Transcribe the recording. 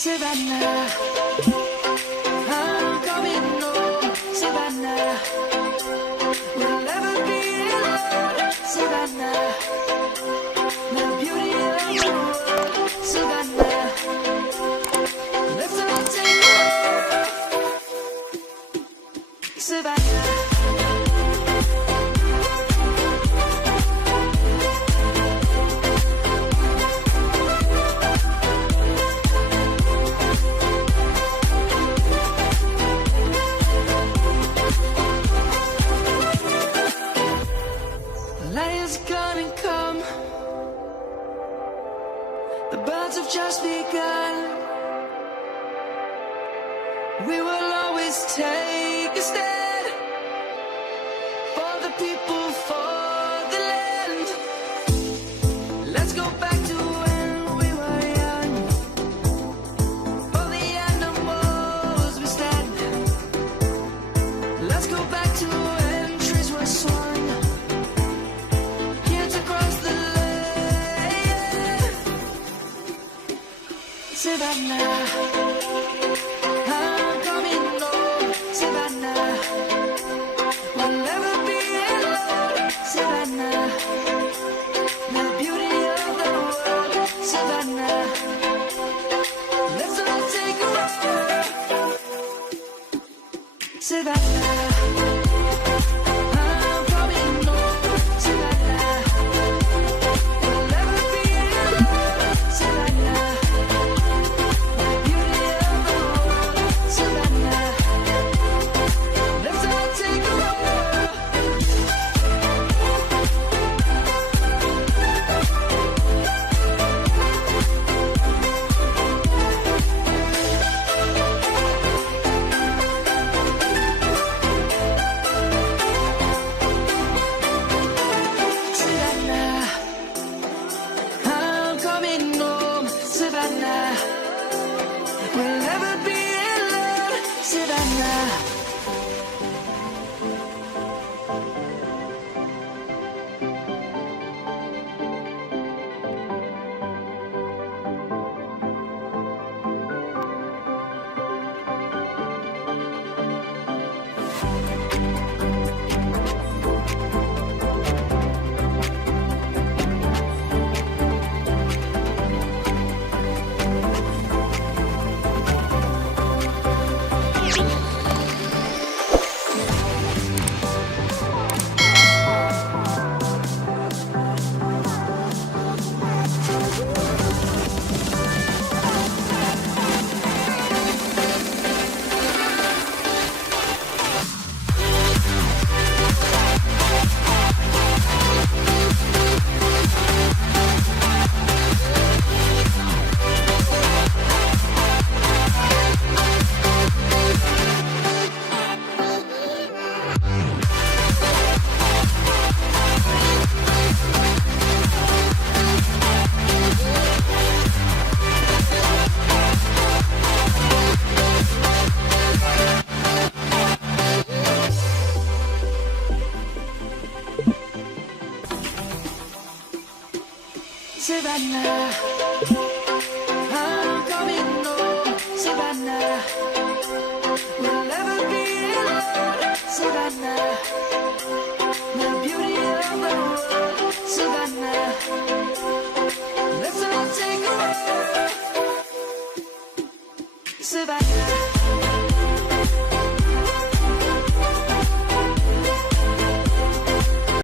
Savannah, I'm coming home, Savannah. We'll never be alone, Savannah. The beauty of the world, Savannah. Let's all take a walk, Savannah. Light gonna come. The birds have just begun. We will always take a stand for the people, for the land. Let's go back to when we were young. For the animals we stand. Let's go back to when trees were swung. Savannah, I'm coming home, Savannah. We'll never be alone, Savannah. The beauty of the world, Savannah. Let's all take a walk, Savannah. I'm coming home, Savannah. We'll never be alone, Savannah. We'll never be alone, Savannah. Savannah, I'm coming home, Savannah. We'll never be alone, Savannah. The beauty of the world, Savannah. Let's all take a walk, Savannah.